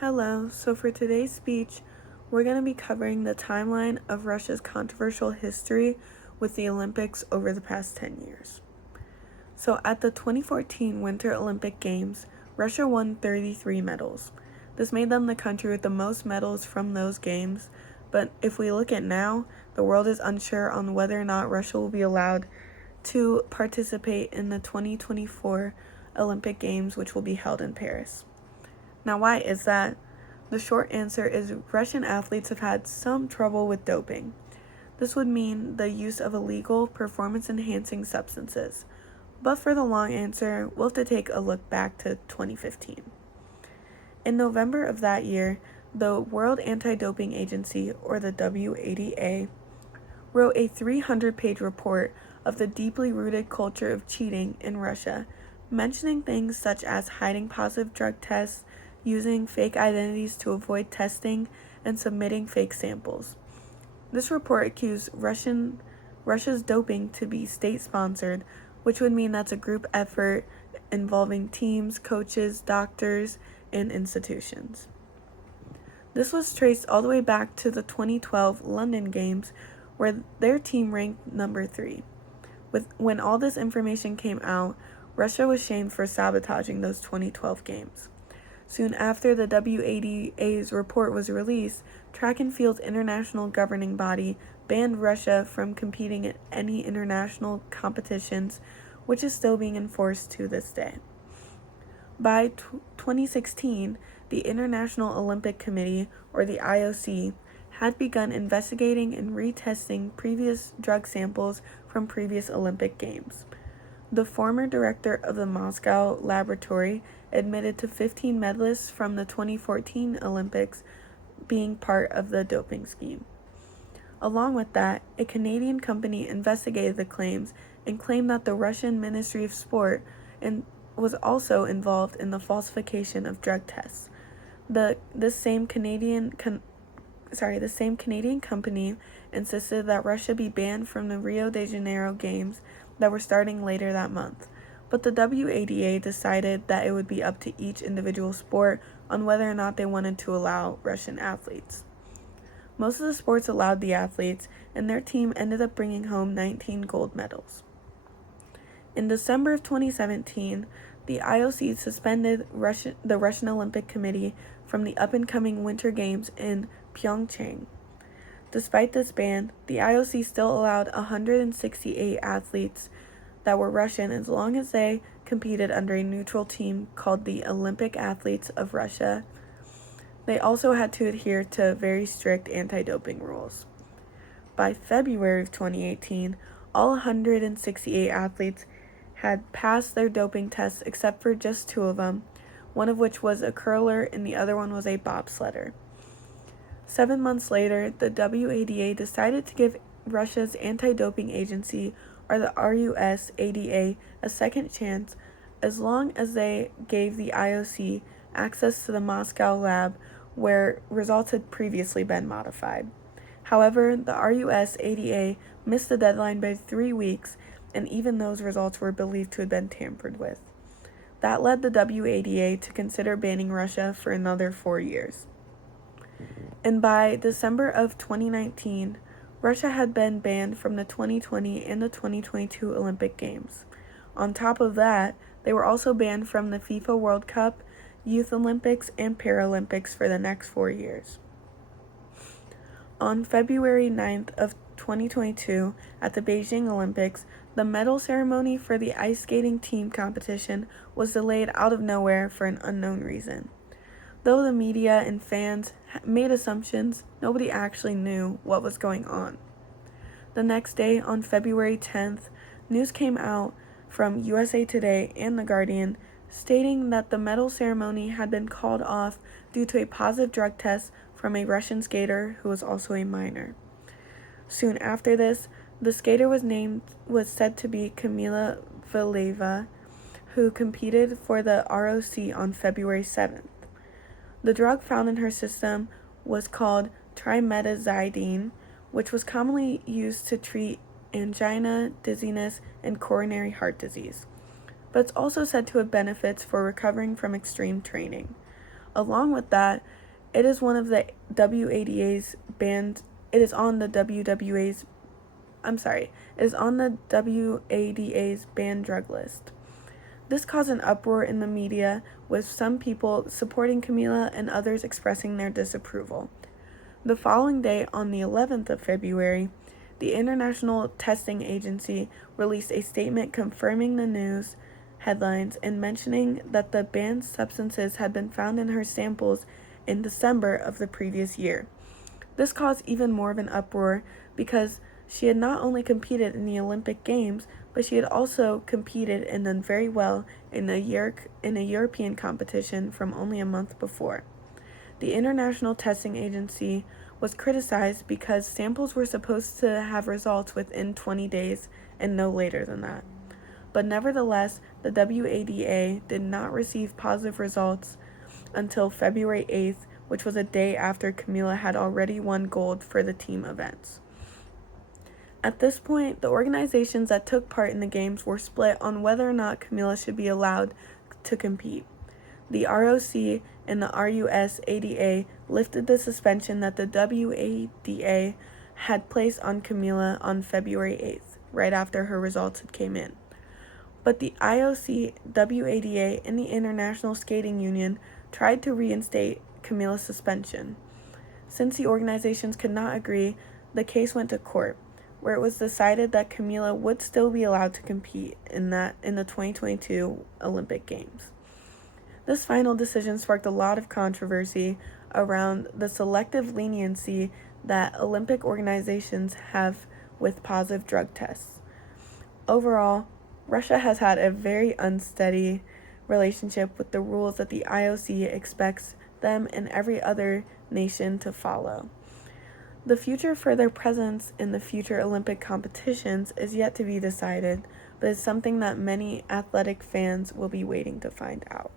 Hello, so for today's speech, we're going to be covering the timeline of Russia's controversial history with the Olympics over the past 10 years. So at the 2014 Winter Olympic Games, Russia won 33 medals. This made them the country with the most medals from those games, but if we look at now, the world is unsure on whether or not Russia will be allowed to participate in the 2024 Olympic Games, which will be held in Paris. Now, why is that? The short answer is Russian athletes have had some trouble with doping. This would mean the use of illegal performance-enhancing substances. But for the long answer, we'll have to take a look back to 2015. In November of that year, the World Anti-Doping Agency, or the WADA, wrote a 300-page report of the deeply rooted culture of cheating in Russia, mentioning things such as hiding positive drug tests, using fake identities to avoid testing, and submitting fake samples. This report accused Russia's doping to be state-sponsored, which would mean that's a group effort involving teams, coaches, doctors, and institutions. This was traced all the way back to the 2012 London Games, where their team ranked number 3. When all this information came out, Russia was shamed for sabotaging those 2012 games. Soon after the WADA's report was released, Track and Field's international governing body banned Russia from competing in any international competitions, which is still being enforced to this day. By 2016, the International Olympic Committee, or the IOC, had begun investigating and retesting previous drug samples from previous Olympic Games. The former director of the Moscow laboratory admitted to 15 medalists from the 2014 Olympics being part of the doping scheme. Along with that, a Canadian company investigated the claims and claimed that the Russian Ministry of Sport was also involved in the falsification of drug tests. The same Canadian company insisted that Russia be banned from the Rio de Janeiro Games that were starting later that month. But the WADA decided that it would be up to each individual sport on whether or not they wanted to allow Russian athletes. Most of the sports allowed the athletes, and their team ended up bringing home 19 gold medals. In December of 2017, the IOC suspended the Russian Olympic Committee from the up-and-coming Winter Games in Pyeongchang. Despite this ban, the IOC still allowed 168 athletes that were Russian as long as they competed under a neutral team called the Olympic Athletes of Russia. They also had to adhere to very strict anti-doping rules. By February of 2018, all 168 athletes had passed their doping tests except for just 2 of them, one of which was a curler and the other one was a bobsledder. 7 months later, the WADA decided to give Russia's anti-doping agency, or the RUSADA, a second chance as long as they gave the IOC access to the Moscow lab where results had previously been modified. However, the RUSADA missed the deadline by 3 weeks, and even those results were believed to have been tampered with. That led the WADA to consider banning Russia for another 4 years. And by December of 2019, Russia had been banned from the 2020 and the 2022 Olympic Games. On top of that, they were also banned from the FIFA World Cup, Youth Olympics, and Paralympics for the next 4 years. On February 9th of 2022, at the Beijing Olympics, the medal ceremony for the ice skating team competition was delayed out of nowhere for an unknown reason. Though the media and fans made assumptions, nobody actually knew what was going on. The next day, on February 10th, news came out from USA Today and The Guardian stating that the medal ceremony had been called off due to a positive drug test from a Russian skater who was also a minor. Soon after this, the skater was said to be Kamila Valieva, who competed for the ROC on February 7th. The drug found in her system was called trimetazidine, which was commonly used to treat angina, dizziness, and coronary heart disease. But it's also said to have benefits for recovering from extreme training. Along with that, it is one of the WADA's banned. It is on the WWA's. I'm sorry. It is on the WADA's banned drug list. This caused an uproar in the media, with some people supporting Camila and others expressing their disapproval. The following day, on the 11th of February, the International Testing Agency released a statement confirming the news headlines and mentioning that the banned substances had been found in her samples in December of the previous year. This caused even more of an uproar because she had not only competed in the Olympic Games, but she had also competed and done very well in a European competition from only a month before. The International Testing Agency was criticized because samples were supposed to have results within 20 days and no later than that. But nevertheless, the WADA did not receive positive results until February 8th, which was a day after Camila had already won gold for the team events. At this point, the organizations that took part in the games were split on whether or not Camila should be allowed to compete. The ROC and the RUSADA lifted the suspension that the WADA had placed on Camila on February 8th, right after her results had came in. But the IOC, WADA, and the International Skating Union tried to reinstate Camila's suspension. Since the organizations could not agree, the case went to court, where it was decided that Camila would still be allowed to compete in the 2022 Olympic Games. This final decision sparked a lot of controversy around the selective leniency that Olympic organizations have with positive drug tests. Overall, Russia has had a very unsteady relationship with the rules that the IOC expects them and every other nation to follow. The future for their presence in the future Olympic competitions is yet to be decided, but is something that many athletic fans will be waiting to find out.